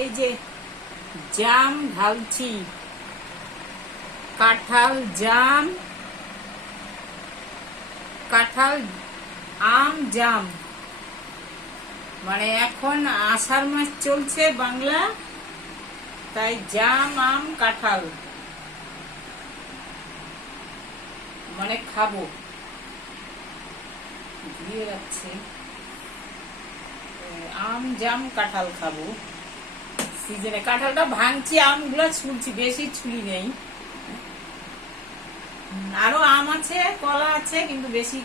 এই যে জাম ঢালছি, কাঁঠাল জাম, কাঁঠাল আম জাম, মানে এখন আষাঢ় মাস চলছে বাংলা, তাই জাম আম কাঁঠাল মানে খাবো। দিয়ে যাচ্ছে আম জাম কাঁঠাল খাবো সিজনে। কাঁঠালটা ভাঙছি, আমগুলো ছুলছি, বেশি ছুলি নেই। আরো আম আছে, কলা আছে, কিন্তু বেশি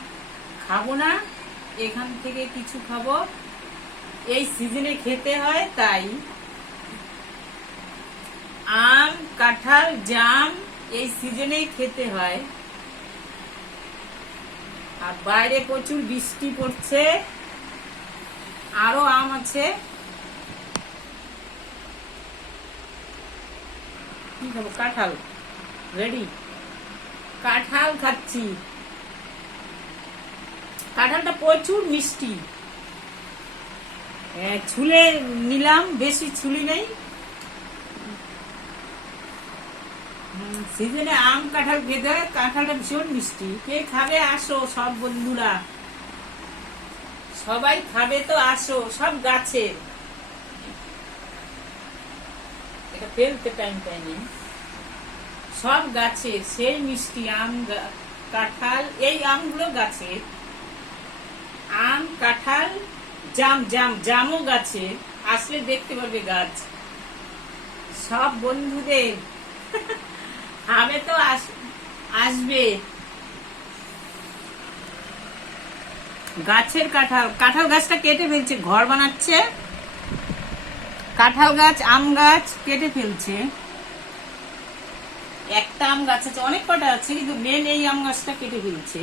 খাবো না, এখান থেকে কিছু খাবো, এই সিজনে খেতে হয় তাই। আম কাঁঠাল জাম এই সিজনেই খেতে হয়। আর বাইরে প্রচুর বৃষ্টি পড়ছে। আরো আম আছে, কি খাবো? কাঁঠাল রেডি, কাঁঠাল খাচ্ছি। কাঁঠালটা প্রচুর মিষ্টি, ছুলে নিলাম, বেশি ছুলি নেই। সিজনে আম কাঁঠাল খেতে হয়, কাঁঠালটা ভীষণ মিষ্টি। কে খাবে আসো, সব বন্ধুরা সবাই খাবে তো আসো, সব গাছে। এটা ফেলতে টাইম পাইনি, সব গাছে সেই মিষ্টি আম কাঁঠাল। এই আমগুলো গাছে, আম কাঁঠাল জাম, জাম জামও গাছে, আসলে দেখতে পারবে গাছ। সব বন্ধুদের খাবে তো আসবে। গাছের কাঁঠাল, কাঁঠাল গাছটা কেটে ফেলছে, ঘর বানাচ্ছে। কাঁঠাল গাছ আম গাছ কেটে ফেলছে। একটা আম গাছ আছে, অনেক কটা আছে, কিন্তু মেন এই আম গাছটা কেটে ফেলছে।